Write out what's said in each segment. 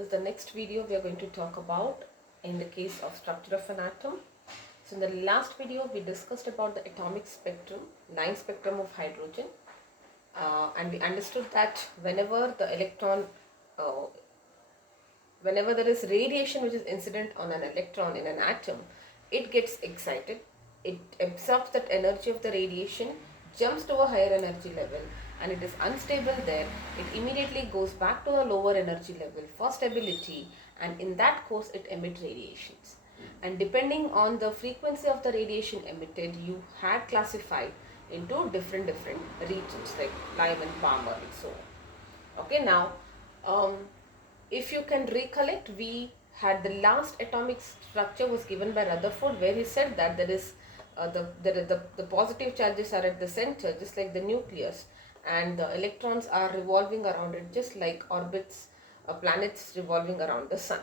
is the next video we are going to talk about in the case of structure of an atom. So in the last video we discussed about the atomic spectrum, line spectrum of hydrogen, and we understood that uh, whenever there is radiation which is incident on an electron in an atom, it gets excited, it absorbs that energy of the radiation, jumps to a higher energy level, and it is unstable there. It immediately goes back to a lower energy level for stability, and in that course it emits radiations. And depending on the frequency of the radiation emitted, you had classified into different regions like Lyman, Palmer, and so on. Okay, now um, if you can recollect, we had the last atomic structure was given by Rutherford, where he said that there is the positive charges are at the center, just like the nucleus, and the electrons are revolving around it, just like orbits, planets revolving around the sun.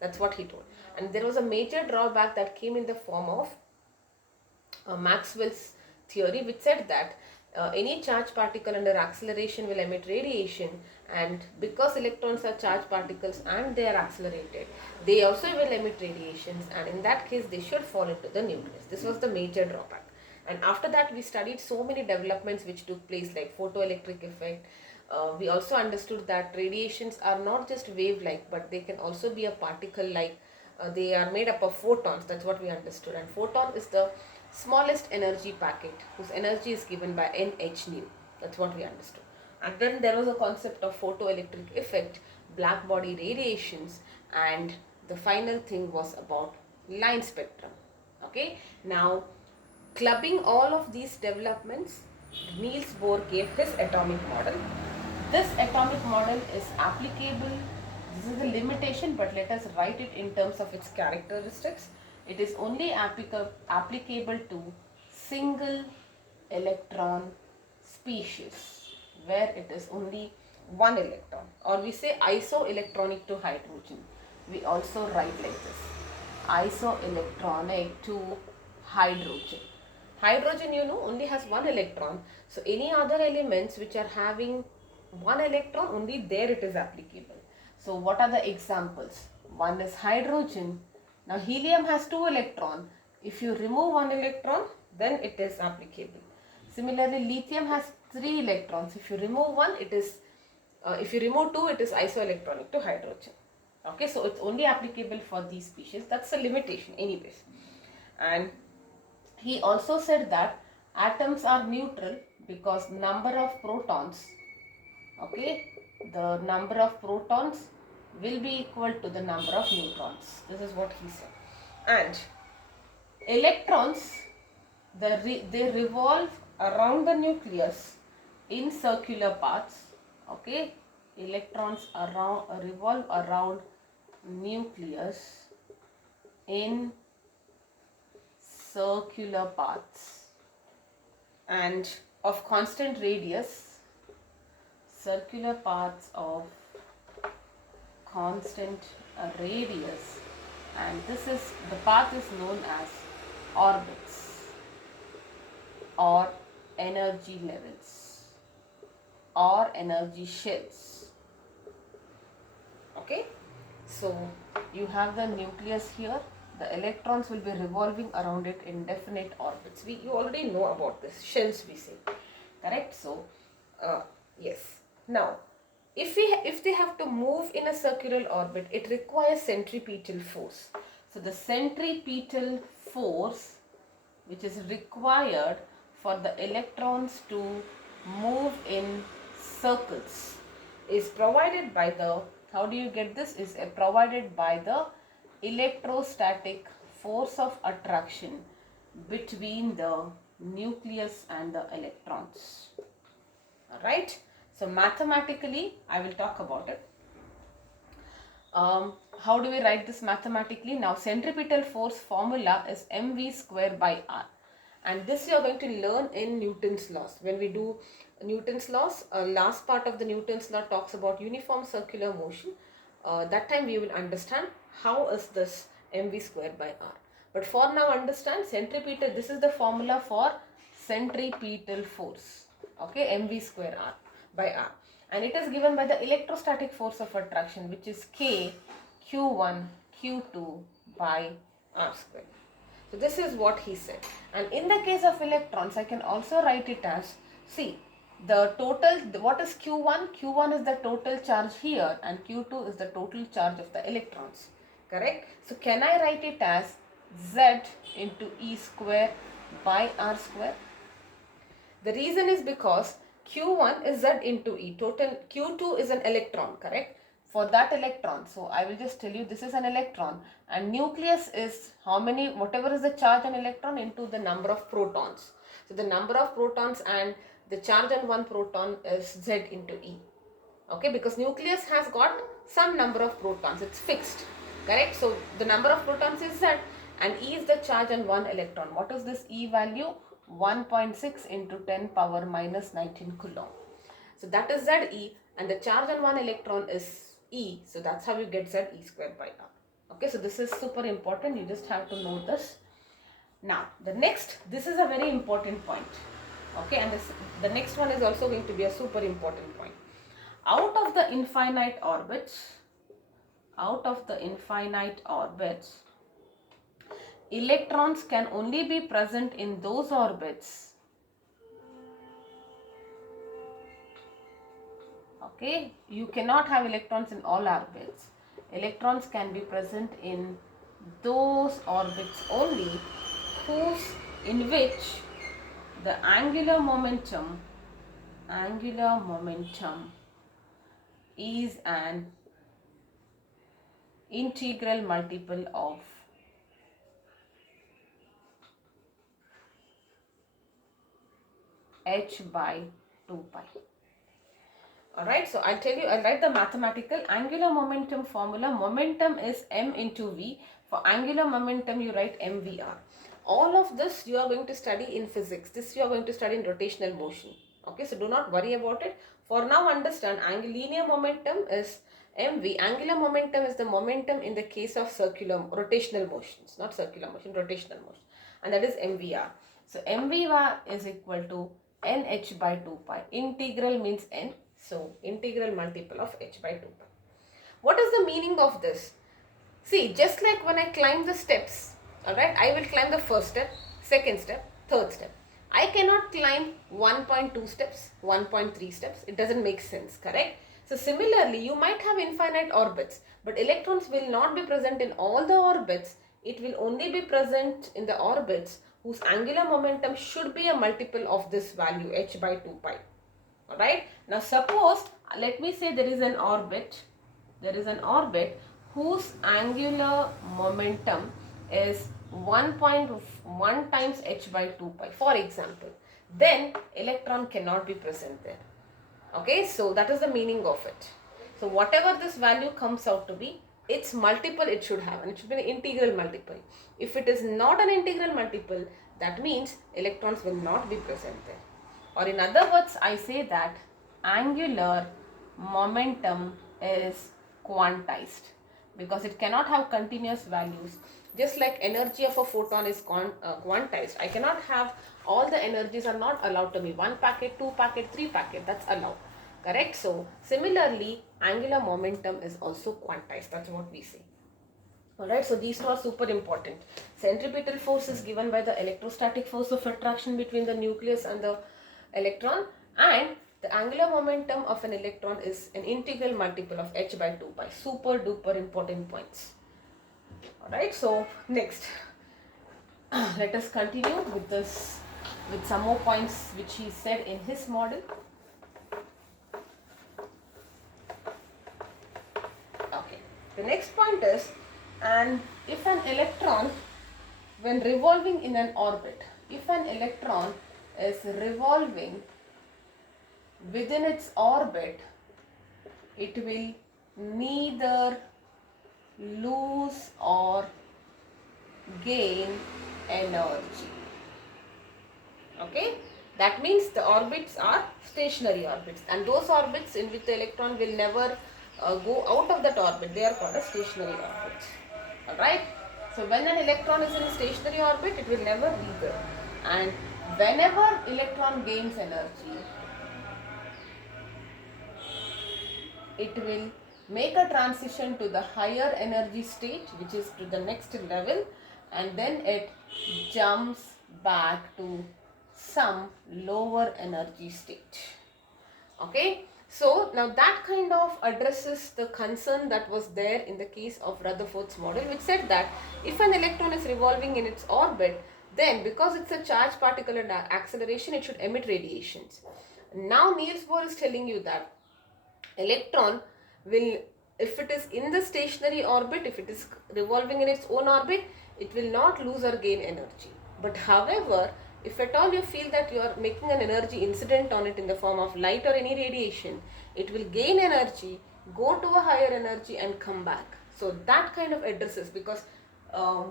That's what he told. And there was a major drawback that came in the form of Maxwell's theory, which said that any charged particle under acceleration will emit radiation, and because electrons are charged particles and they are accelerated, they also will emit radiations, and in that case they should fall into the nucleus. This was the major drawback. And after that we studied so many developments which took place, like photoelectric effect. We also understood that radiations are not just wave-like, but they can also be a particle-like. They are made up of photons. That's what we understood. And photon is the smallest energy packet whose energy is given by nh nu. That's what we understood. And then there was a concept of photoelectric effect, black body radiations, and the final thing was about line spectrum. Okay, now clubbing all of these developments, Niels Bohr gave his atomic model. This atomic model is applicable. This is the limitation, but let us write it in terms of its characteristics. It is only applicable to single electron species, where it is only one electron, or we say isoelectronic to hydrogen. We also write like this: isoelectronic to hydrogen. Hydrogen, only has one electron. So any other elements which are having one electron, only there it is applicable. So what are the examples? One is hydrogen. Now helium has 2 electrons. If you remove 1 electron, then it is applicable. Similarly, lithium has 3 electrons. If you remove 1, if you remove 2, it is isoelectronic to hydrogen. Okay, so it's only applicable for these species. That's a limitation anyways. And he also said that atoms are neutral because number of protons, okay, the number of protons will be equal to the number of neutrons. This is what he said. And electrons, they revolve around the nucleus in circular paths. Okay, electrons revolve around nucleus in circular paths and of constant radius, circular paths of constant radius, and the path is known as orbits or energy levels or energy shells. Okay, so you have the nucleus here. The electrons will be revolving around it in definite orbits. You already know about this, shells we say, correct? So yes. Now if they have to move in a circular orbit, it requires centripetal force. So the centripetal force which is required for the electrons to move in circles is provided by the, how do you get this, is provided by the electrostatic force of attraction between the nucleus and the electrons. Alright, so mathematically I will talk about it. How do we write this mathematically? Now centripetal force formula is mv square by r, and this you are going to learn in Newton's laws. When we do Newton's laws, last part of the Newton's law talks about uniform circular motion. That time we will understand how is this mv square by r. But for now understand centripetal, this is the formula for centripetal force. Okay, mv square r by r. and it is given by the electrostatic force of attraction, which is K Q1 Q2 by R square. So this is what he said. And in the case of electrons, I can also write it as, see, the total, what is Q1? Q1 is the total charge here and Q2 is the total charge of the electrons. Correct? So can I write it as Z into E square by R square? The reason is because Q1 is Z into E. Total Q2 is an electron, correct? For that electron, so I will just tell you this is an electron and nucleus is how many, whatever is the charge on electron into the number of protons. So the number of protons and the charge on one proton is Z into E. Okay, because nucleus has got some number of protons, it's fixed, correct? So the number of protons is Z and E is the charge on one electron. What is this E value? 1.6 into 10 power minus 19 coulomb. So that is ZE and the charge on one electron is E. So that's how you get Z E square by R. Okay, so this is super important. You just have to know this. Now, the next, this is a very important point. Okay, and the next one is also going to be a super important point. Out of the infinite orbits, electrons can only be present in those orbits. Okay, you cannot have electrons in all orbits. Electrons can be present in those orbits only in which the angular momentum is an integral multiple of h by 2 pi. Alright, so I'll write the mathematical angular momentum formula. Momentum is m into v. For angular momentum, you write mvr. All of this you are going to study in physics. This you are going to study in rotational motion. Okay, so do not worry about it. For now, understand linear momentum is mv. Angular momentum is the momentum in the case of rotational motions, not circular motion, rotational motion. And that is mvr. So mvr is equal to nh by 2 pi. Integral means n. So, integral multiple of h by 2 pi. What is the meaning of this? See, just like when I climb the steps, alright, I will climb the first step, second step, third step. I cannot climb 1.2 steps, 1.3 steps. It doesn't make sense, correct? So, similarly, you might have infinite orbits, but electrons will not be present in all the orbits. It will only be present in the orbits whose angular momentum should be a multiple of this value, h by 2 pi. Alright, now suppose, let me say there is an orbit whose angular momentum is 1.1 times h by 2 pi, for example. Then electron cannot be present there. Okay, so that is the meaning of it. So whatever this value comes out to be, its multiple it should have, and it should be an integral multiple. If it is not an integral multiple, that means electrons will not be present there. Or in other words, I say that angular momentum is quantized because it cannot have continuous values. Just like energy of a photon is quantized, I cannot have all the energies are not allowed to be 1 packet, 2 packet, 3 packet, that's allowed. Correct? So, similarly, angular momentum is also quantized. That's what we say. Alright, so these two are super important. Centripetal force is given by the electrostatic force of attraction between the nucleus and the electron, and the angular momentum of an electron is an integral multiple of h by 2 pi. Super duper important points. Alright, so next, let us continue with some more points which he said in his model. Okay, the next point is, and if an electron, when revolving in an orbit, if an electron is revolving within its orbit, it will neither lose or gain energy. Okay, that means the orbits are stationary orbits, and those orbits in which the electron will never go out of that orbit, they are called as stationary orbits. Alright, so when an electron is in a stationary orbit, it will never leave there, and whenever electron gains energy, it will make a transition to the higher energy state, which is to the next level, and then it jumps back to some lower energy state. Okay, so now that kind of addresses the concern that was there in the case of Rutherford's model, which said that if an electron is revolving in its orbit, then because it's a charged particle and acceleration, it should emit radiations. Now Niels Bohr is telling you that electron will, if it is in the stationary orbit, if it is revolving in its own orbit, it will not lose or gain energy. But however, if at all you feel that you are making an energy incident on it in the form of light or any radiation, it will gain energy, go to a higher energy and come back. So that kind of addresses, because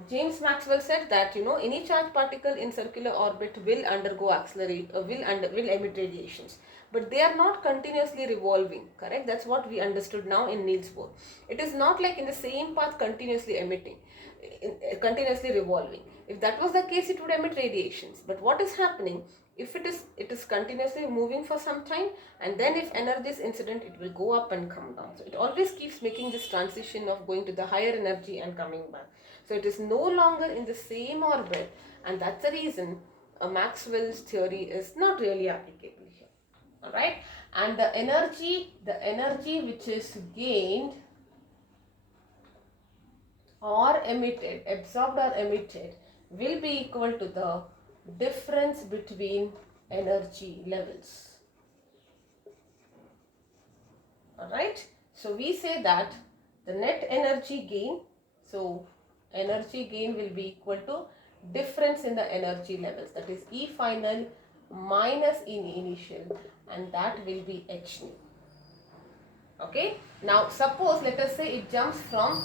James Maxwell said that any charged particle in circular orbit will undergo will emit radiations, but they are not continuously revolving. Correct? That's what we understood now in Niels Bohr. It is not like in the same path continuously emitting, continuously revolving. If that was the case, it would emit radiations. But what is happening? If it is continuously moving for some time, and then if energy is incident, it will go up and come down. So it always keeps making this transition of going to the higher energy and coming back. So it is no longer in the same orbit, and that's the reason Maxwell's theory is not really applicable here. Alright, and the energy which is gained or emitted, absorbed or emitted, will be equal to the difference between energy levels. Alright, so we say that the net energy gain, so energy gain will be equal to difference in the energy levels, that is E final minus E initial, and that will be H nu. Okay, now suppose let us say it jumps from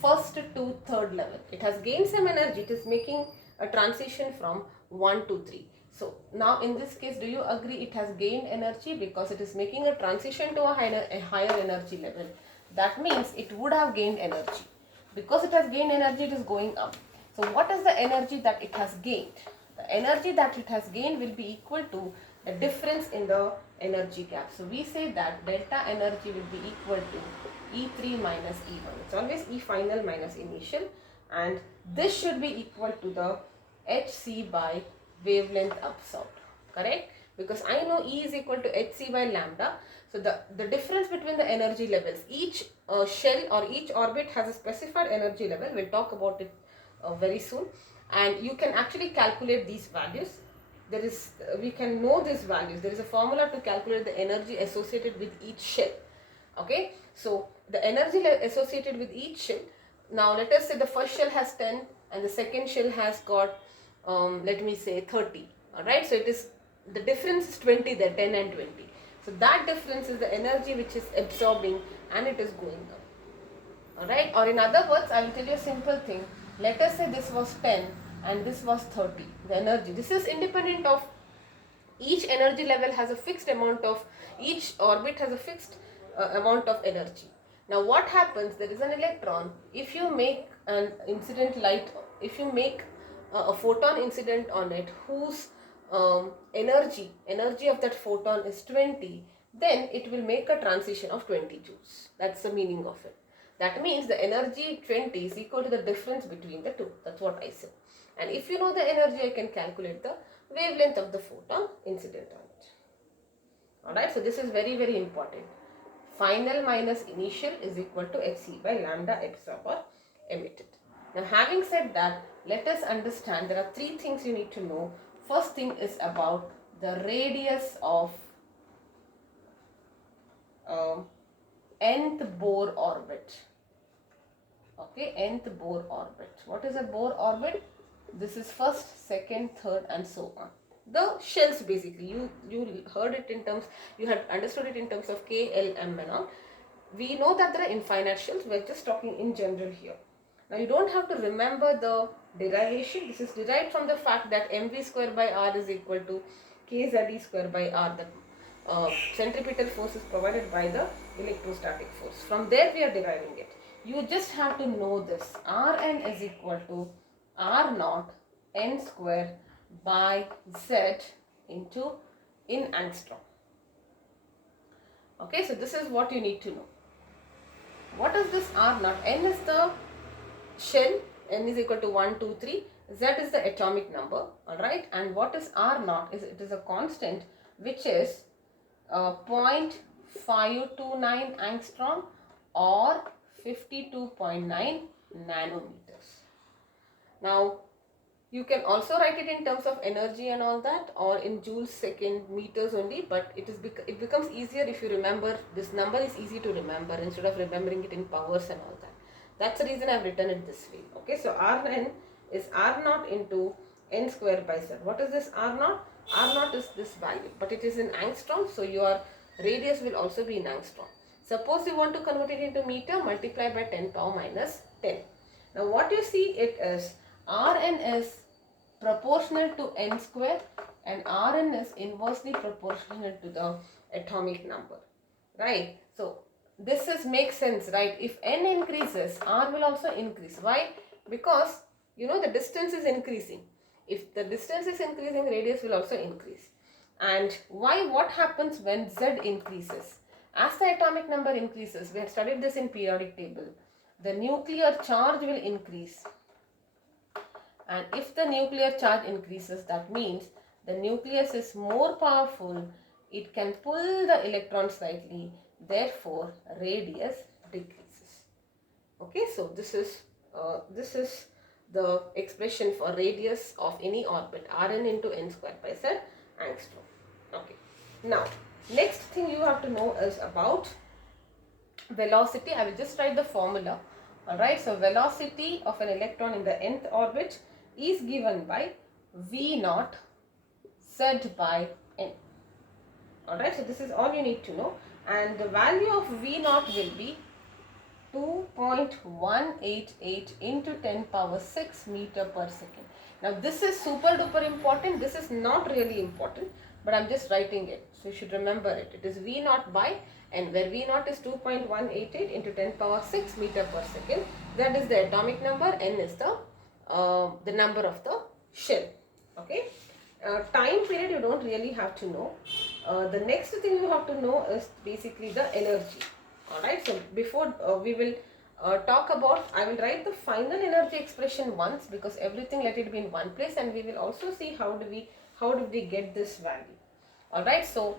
first to third level. It has gained some energy, it is making a transition from 1 to 3. So now in this case, do you agree it has gained energy because it is making a transition to a higher energy level? That means it would have gained energy. Because it has gained energy, it is going up. So what is the energy that it has gained? The energy that it has gained will be equal to the difference in the energy gap. So we say that delta energy will be equal to E3 minus E1. It's always E final minus initial, and this should be equal to the Hc by wavelength absorbed. Correct? Because I know E is equal to Hc by lambda. So the difference between the energy levels, each shell or each orbit has a specified energy level. We'll talk about it very soon, and you can actually calculate these values. We can know these values. There is a formula to calculate the energy associated with each shell. Okay, so the energy associated with each shell. Now let us say the first shell has 10 and the second shell has got let me say 30. Alright, so it is the difference is 20 there, 10 and 20. So that difference is the energy which is absorbing and it is going up. Alright, or in other words, I will tell you a simple thing. Let us say this was 10 and this was 30. The energy, this is independent of each energy level has a fixed amount of, each orbit has a fixed amount of energy. Now what happens, there is an electron, if you make an incident light, if you make a photon incident on it whose energy of that photon is 20, then it will make a transition of 20 joules. That's the meaning of it. That means the energy 20 is equal to the difference between the two. That's what I said. And if you know the energy, I can calculate the wavelength of the photon incident on it. Alright, so this is very, very important. Final minus initial is equal to Hc by lambda absorbed or emitted. Now having said that, let us understand there are three things you need to know. First thing is about the radius of nth Bohr orbit. Okay, nth Bohr orbit. What is a Bohr orbit? This is first, second, third and so on. The shells basically, you heard it in terms, you had understood it in terms of K, L, M and all. We know that there are infinite shells, we are just talking in general here. Now you don't have to remember the derivation. This is derived from the fact that mv square by r is equal to kze square by r. The centripetal force is provided by the electrostatic force. From there we are deriving it. You just have to know this. Rn is equal to r naught n square by z in angstrom. Okay, so this is what you need to know. What is this R naught? N is the shell, N is equal to 1, 2, 3. Z is the atomic number, alright. And what is R naught? It is a constant which is 0.529 angstrom or 52.9 nanometers. Now, you can also write it in terms of energy and all that, or in joules second meters only, but it becomes easier if you remember. This number is easy to remember instead of remembering it in powers and all that. That's the reason I've written it this way. Okay, so Rn is R naught into n square by z. What is this R naught? R naught is this value, but it is in angstrom, so your radius will also be in angstrom. Suppose you want to convert it into meter, multiply by 10 power minus 10. Now what you see it is, Rn is proportional to n square and Rn is inversely proportional to the atomic number, right? So this makes sense, right? If n increases, R will also increase. Why? Because the distance is increasing. If the distance is increasing, radius will also increase. And why? What happens when Z increases? As the atomic number increases, we have studied this in periodic table, the nuclear charge will increase. And if the nuclear charge increases, that means the nucleus is more powerful. It can pull the electron slightly. Therefore, radius decreases. Okay, so this is the expression for radius of any orbit, Rn into n square by z angstrom. Okay. Now, next thing you have to know is about velocity. I will just write the formula. Alright, so velocity of an electron in the nth orbit is given by V naught Z by n. Alright, so this is all you need to know. And the value of V naught will be 2.188 into 10 power 6 meter per second. Now this is super duper important. This is not really important, but I'm just writing it. So you should remember it. It is V naught by n, where V naught is 2.188 into 10 power 6 meter per second. That is the atomic number. N is the number of the shell. Okay. Time period you don't really have to know. The next thing you have to know is basically the energy. Alright, so before we will talk about, I will write the final energy expression once, because everything let it be in one place, and we will also see how do we get this value. Alright, so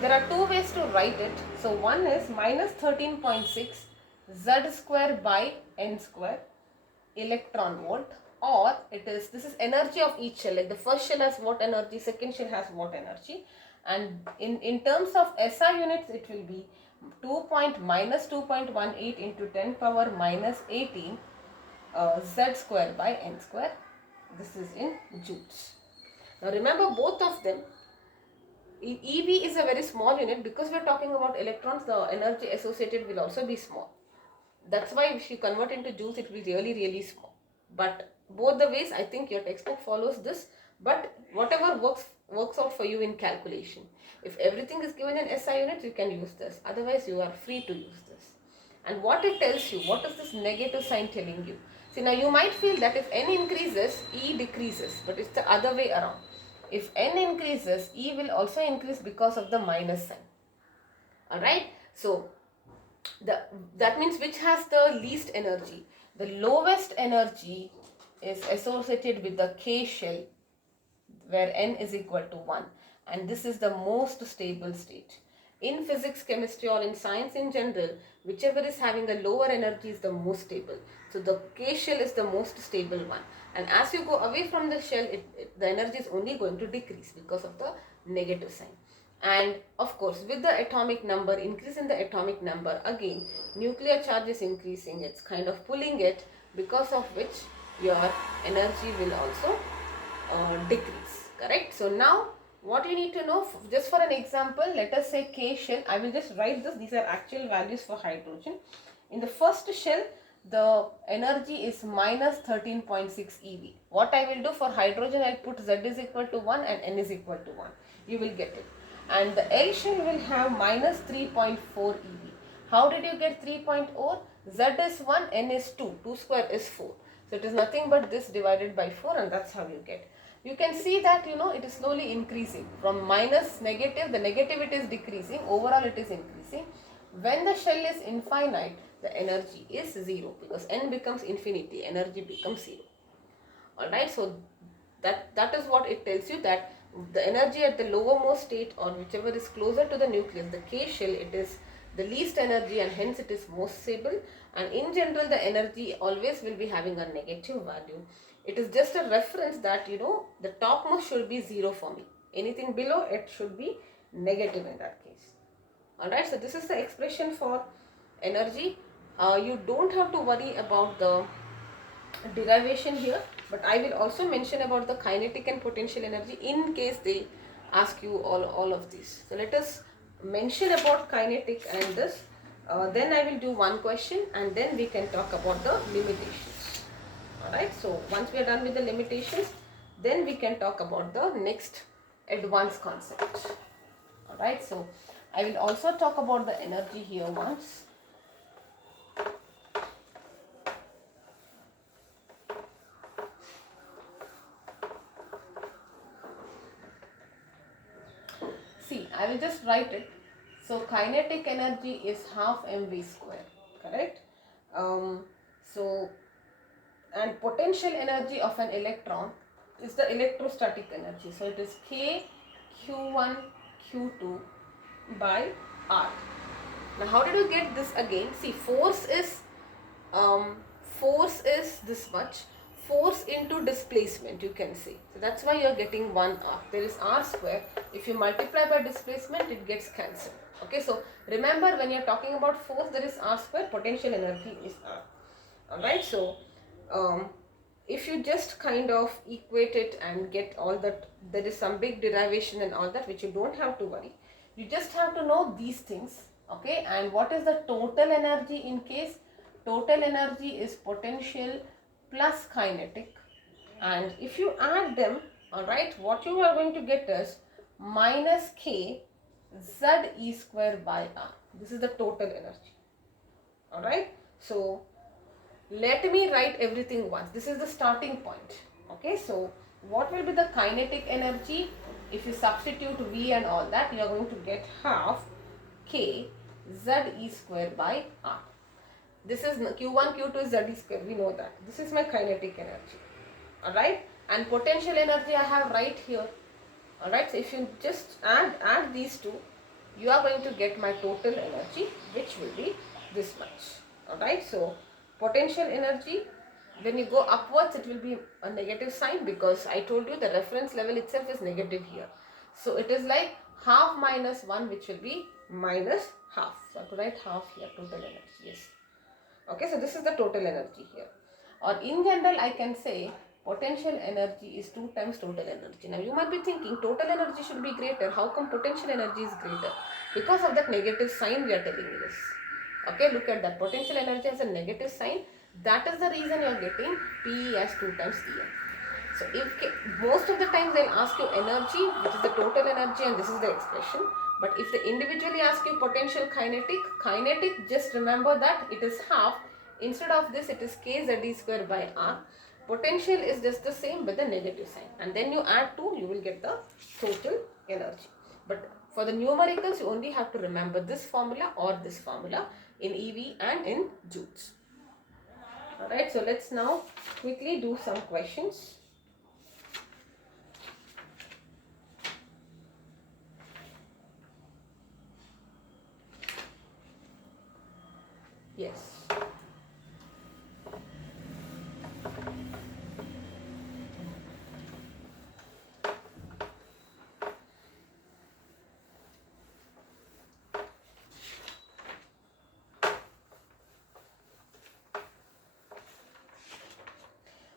there are two ways to write it. So one is minus 13.6 Z square by n square electron volt, or this is energy of each shell. Like the first shell has what energy, second shell has what energy, and in terms of SI units it will be minus 2.18 into 10 power minus 18 Z square by n square. This is in joules. Now remember both of them. EV is a very small unit. Because we are talking about electrons, the energy associated will also be small. That's why if you convert into joules, it will be really, really small. But both the ways, I think your textbook follows this. But whatever works out for you in calculation. If everything is given in SI units, you can use this. Otherwise, you are free to use this. And what it tells you, what is this negative sign telling you? See, now you might feel that if n increases, E decreases. But it's the other way around. If n increases, E will also increase because of the minus sign. Alright? So, that means which has the least energy? The lowest energy is associated with the K shell, where n is equal to 1, and this is the most stable state. In physics, chemistry, or in science in general, whichever is having a lower energy is the most stable. So the K shell is the most stable one, and as you go away from the shell, the energy is only going to decrease because of the negative sign. And of course, with the atomic number, increase in the atomic number, again nuclear charge is increasing, it's kind of pulling it, because of which your energy will also decrease. Correct? So now what you need to know, just for an example, let us say K shell. I will just write this. These are actual values for hydrogen. In the first shell, the energy is minus 13.6 eV. What I will do for hydrogen, I will put Z is equal to 1 and N is equal to 1. You will get it. And the L shell will have minus 3.4 eV. How did you get 3.0? Z is 1, N is 2. 2 square is 4. So it is nothing but this divided by 4, and that's how you get. you can see that it is slowly increasing from minus negative, the negativity is decreasing, overall it is increasing. When the shell is infinite, the energy is 0 because n becomes infinity, energy becomes 0. Alright, so that is what it tells you, that the energy at the lowermost state or whichever is closer to the nucleus, the K shell, it is the least energy and hence it is most stable, and in general the energy always will be having a negative value. It is just a reference that the topmost should be 0 for me. Anything below it should be negative in that case. Alright, so this is the expression for energy. You don't have to worry about the derivation here, but I will also mention about the kinetic and potential energy in case they ask you all of these. So let us mention about kinetic and this, then I will do one question and then we can talk about the limitations. Alright, so once we are done with the limitations, then we can talk about the next advanced concept. Alright, so I will also talk about the energy here once. See, I will just write it. So kinetic energy is half mv square, correct? And potential energy of an electron is the electrostatic energy. So it is K Q1 Q2 by R. Now how did you get this again? See, force is this much. Force into displacement, you can see. So that's why you're getting 1R. There is R square. If you multiply by displacement, it gets cancelled. Okay, so remember when you're talking about force, there is R square, potential energy is R. Alright, so if you just kind of equate it and get all that, there is some big derivation and all that which you don't have to worry. You just have to know these things. Okay, and what is the total energy in case? Total energy is potential plus kinetic, and if you add them, alright, what you are going to get is minus K Z E square by R. This is the total energy. Alright, so let me write everything once. This is the starting point. Okay, so what will be the kinetic energy? If you substitute V and all that, you are going to get half K Z E square by R. This is Q1, Q2 is Z square, we know that. This is my kinetic energy. Alright, and potential energy I have right here. Alright, so if you just add these two, you are going to get my total energy, which will be this much. Alright, so potential energy, when you go upwards, it will be a negative sign because I told you the reference level itself is negative here. So it is like half minus 1, which will be minus half. So I have to write half here, total energy, yes. Okay, so this is the total energy here. Or in general, I can say potential energy is 2 times total energy. Now you might be thinking total energy should be greater. How come potential energy is greater? Because of that negative sign we are telling you this. Okay, look at that. Potential energy has a negative sign. That is the reason you are getting P as 2 times En. So if most of the times they'll ask you energy, which is the total energy, and this is the expression. But if they individually ask you potential kinetic, just remember that it is half. Instead of this, it is kZe square by R. Potential is just the same with the negative sign. And then you add 2, you will get the total energy. But for the numericals, you only have to remember this formula or this formula in EV and in joules. Alright, so let's now quickly do some questions. Yes.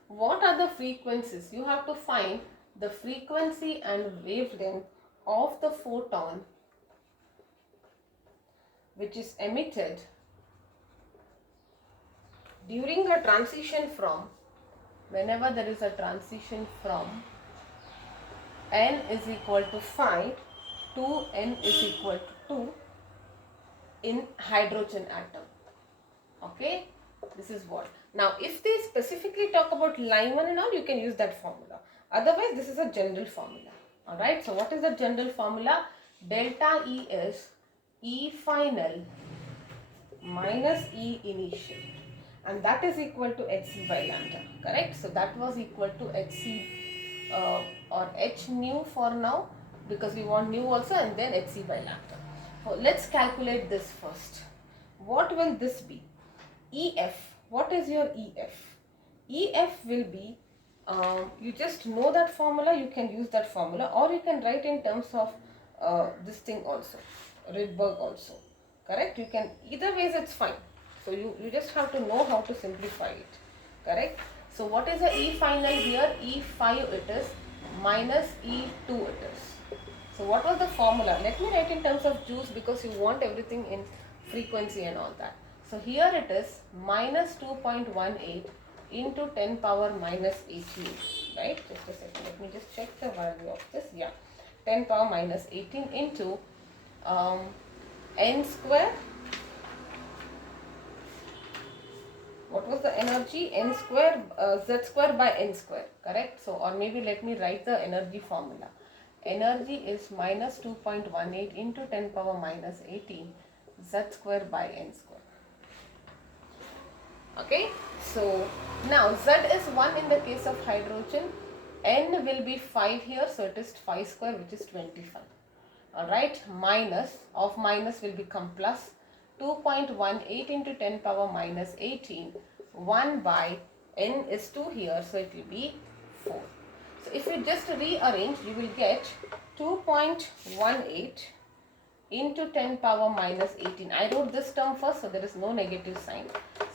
What are the frequencies? You have to find the frequency and wavelength of the photon which is emitted during a transition from, whenever there is a transition from n is equal to 5 to n is equal to 2 in hydrogen atom. Okay, this is what. Now if they specifically talk about Lyman and all, you can use that formula. Otherwise, this is a general formula. Alright, so what is the general formula? Delta E is E final minus E initial, and that is equal to Hc by lambda, correct? So that was equal to Hc or H nu for now, because we want nu also, and then Hc by lambda. So let's calculate this first. What will this be? EF. What is your EF? EF will be, you just know that formula, you can use that formula, or you can write in terms of this thing also, Rydberg also, correct? You can, either ways it's fine. So you just have to know how to simplify it, correct? So what is the E final here? E5 it is minus E2 it is. So what was the formula? Let me write in terms of joules, because you want everything in frequency and all that. So here it is minus 2.18 into 10 power minus 18, right? Just a second, let me just check the value of this. Yeah, 10 power minus 18 into n square. What was the energy? N square, z square by n square, correct? So, or maybe let me write the energy formula. Energy is minus 2.18 into 10 power minus 18 z square by n square. Okay, so now Z is 1 in the case of hydrogen, N will be 5 here, so it is 5 square, which is 25. Alright, minus of minus will become plus 2.18 into 10 power minus 18, 1 by N is 2 here, so it will be 4. So if you just rearrange, you will get 2.18 into 10 power minus 18. I wrote this term first, so there is no negative sign.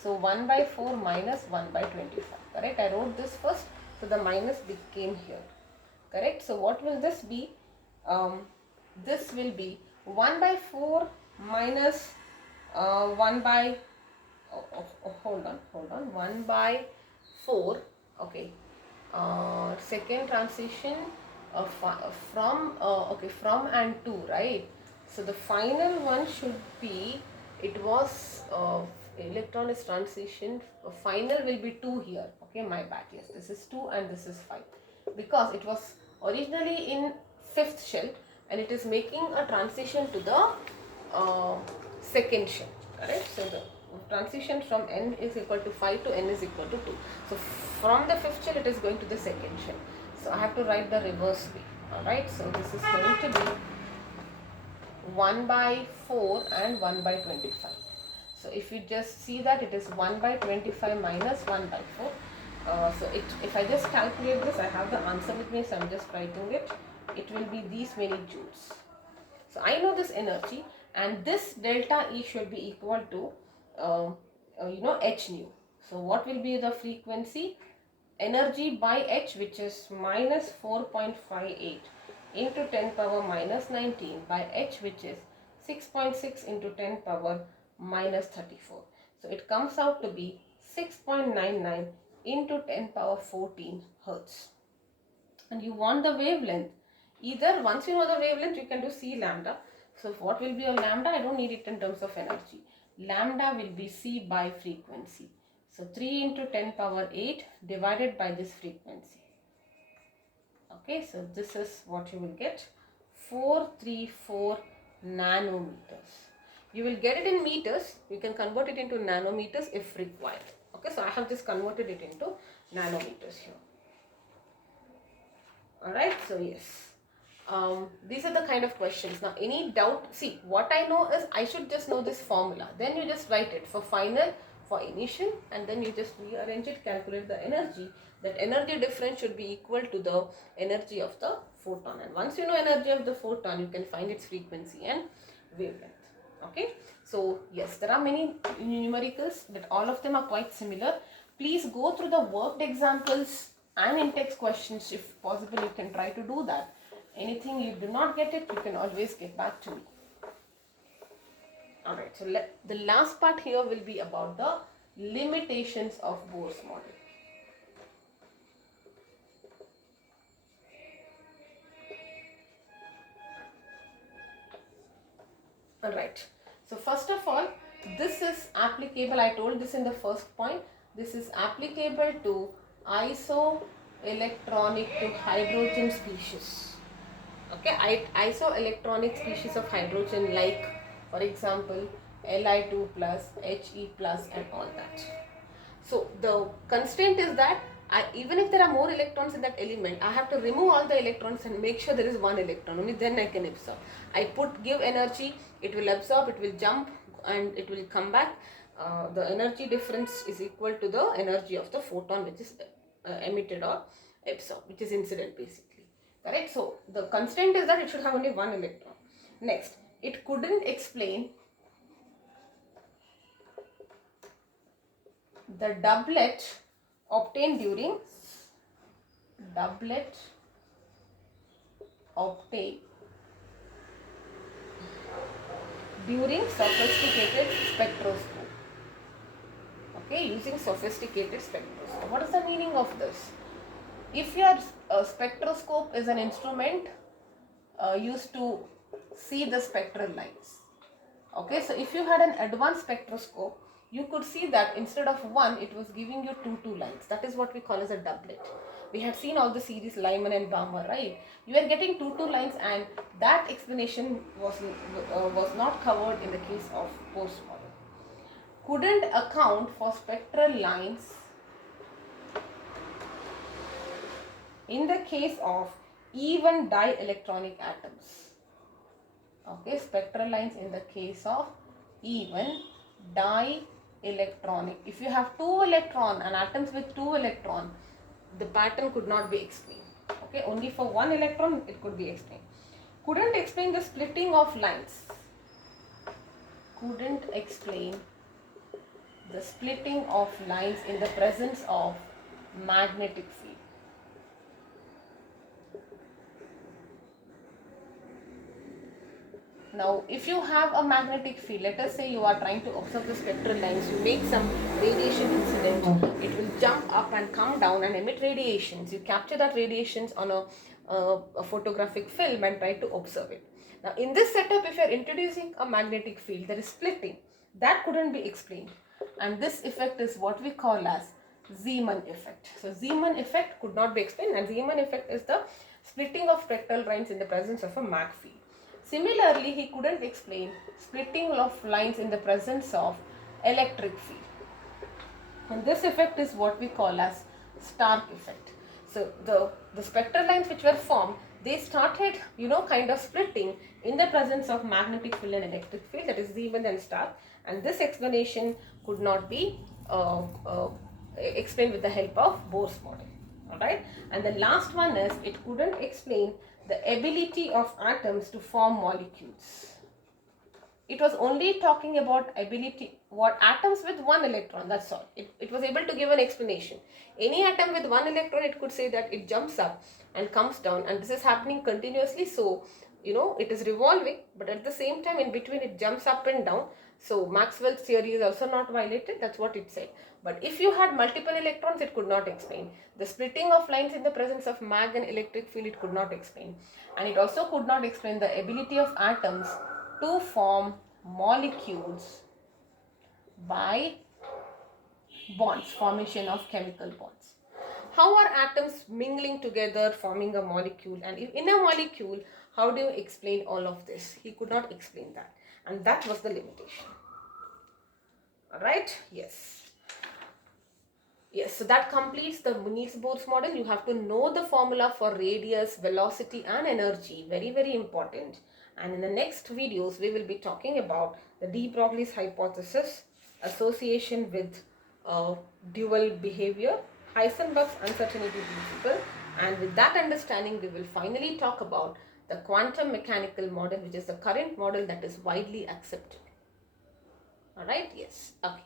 So 1 by 4 minus 1 by 25. Correct? I wrote this first, so the minus became here. Correct? So what will this be? This will be 1 by 4 minus 1 by, hold on, 1 by 4, okay, second transition from and to, right? So the final one should be, it was electron is transition, final will be 2 here, okay, my bad, yes, this is 2 and this is 5, because it was originally in 5th shell and it is making a transition to the second shell, correct? So the transition from n is equal to 5 to n is equal to 2. So from the 5th shell it is going to the second shell. So I have to write the reverse way, alright. So this is going to be 1 by 4 and 1 by 25. So if you just see that, it is 1 by 25 minus 1 by 4. So if I just calculate this, I have the answer with me, so I'm just writing it. It will be these many joules. So I know this energy, and this delta E should be equal to h nu. So what will be the frequency? Energy by h, which is minus 4.58 into 10 power minus 19 by h, which is 6.6 into 10 power minus 34. So it comes out to be 6.99 into 10 power 14 hertz. And you want the wavelength. Either once you know the wavelength, you can do C lambda. So what will be your lambda? I don't need it in terms of energy. Lambda will be C by frequency. So 3 into 10 power 8 divided by this frequency. Okay, so this is what you will get, 434 nanometers. You will get it in meters. You can convert it into nanometers if required. Okay, so I have just converted it into nanometers here. Alright, so yes. These are the kind of questions. Now, any doubt? See, what I know is I should just know this formula. Then you just write it for final, for initial, and then you just rearrange it, calculate the energy. That energy difference should be equal to the energy of the photon. And once you know energy of the photon, you can find its frequency and wavelength. Okay. So, yes, there are many numericals, but all of them are quite similar. Please go through the worked examples and in-text questions. If possible, you can try to do that. Anything you do not get it, you can always get back to me. Alright, so the last part here will be about the limitations of Bohr's model. Alright, so first of all, this is applicable, I told this in the first point, this is applicable to electronic to hydrogen species. Okay, isoelectronic species of hydrogen, like for example Li2 plus, He plus and all that. So the constraint is that even if there are more electrons in that element, I have to remove all the electrons and make sure there is one electron. Only then I can absorb. Give energy, it will absorb, it will jump and it will come back. The energy difference is equal to the energy of the photon which is emitted or absorbed, which is incident basically. Correct? So the constraint is that it should have only one electron. Next, it couldn't explain the doublet obtained during sophisticated spectroscope. Okay, using sophisticated spectroscope. What is the meaning of this? If your spectroscope is an instrument used to see the spectral lines. Okay, so if you had an advanced spectroscope, you could see that instead of one, it was giving you two lines. That is what we call as a doublet. We had seen all the series Lyman and Balmer, right? You are getting two lines, and that explanation was not covered in the case of Bohr's model. Couldn't account for spectral lines in the case of even dielectronic atoms. Okay, spectral lines in the case of even dielectronic. If you have two electron and atoms with two electron, the pattern could not be explained. Okay, only for one electron it could be explained. Couldn't explain the splitting of lines. Couldn't explain the splitting of lines in the presence of magnetic field. Now, if you have a magnetic field, let us say you are trying to observe the spectral lines, you make some radiation incident, it will jump up and come down and emit radiations. You capture that radiations on a photographic film and try to observe it. Now, in this setup, if you are introducing a magnetic field, there is splitting. That couldn't be explained. And this effect is what we call as Zeeman effect. So, Zeeman effect could not be explained, and Zeeman effect is the splitting of spectral lines in the presence of a mag field. Similarly, he couldn't explain splitting of lines in the presence of electric field. And this effect is what we call as Stark effect. So, the spectral lines which were formed, they started, kind of splitting in the presence of magnetic field and electric field, that is Zeeman and Stark. And this explanation could not be explained with the help of Bohr's model. Alright, and the last one is it couldn't explain the ability of atoms to form molecules. It was only talking about ability, what atoms with one electron, that's all. It was able to give an explanation. Any atom with one electron, it could say that it jumps up and comes down, and this is happening continuously. So, it is revolving, but at the same time in between it jumps up and down. So Maxwell's theory is also not violated, that's what it said. But if you had multiple electrons, it could not explain. The splitting of lines in the presence of mag and electric field, it could not explain. And it also could not explain the ability of atoms to form molecules by bonds, formation of chemical bonds. How are atoms mingling together, forming a molecule? And in a molecule, how do you explain all of this? He could not explain that. And that was the limitation. Alright? Yes. Yes, so that completes the Niels Bohr's model. You have to know the formula for radius, velocity and energy. Very, very important. And in the next videos, we will be talking about the de Broglie's hypothesis, association with dual behavior, Heisenberg's uncertainty principle. And with that understanding, we will finally talk about the quantum mechanical model, which is the current model that is widely accepted. Alright, yes, okay.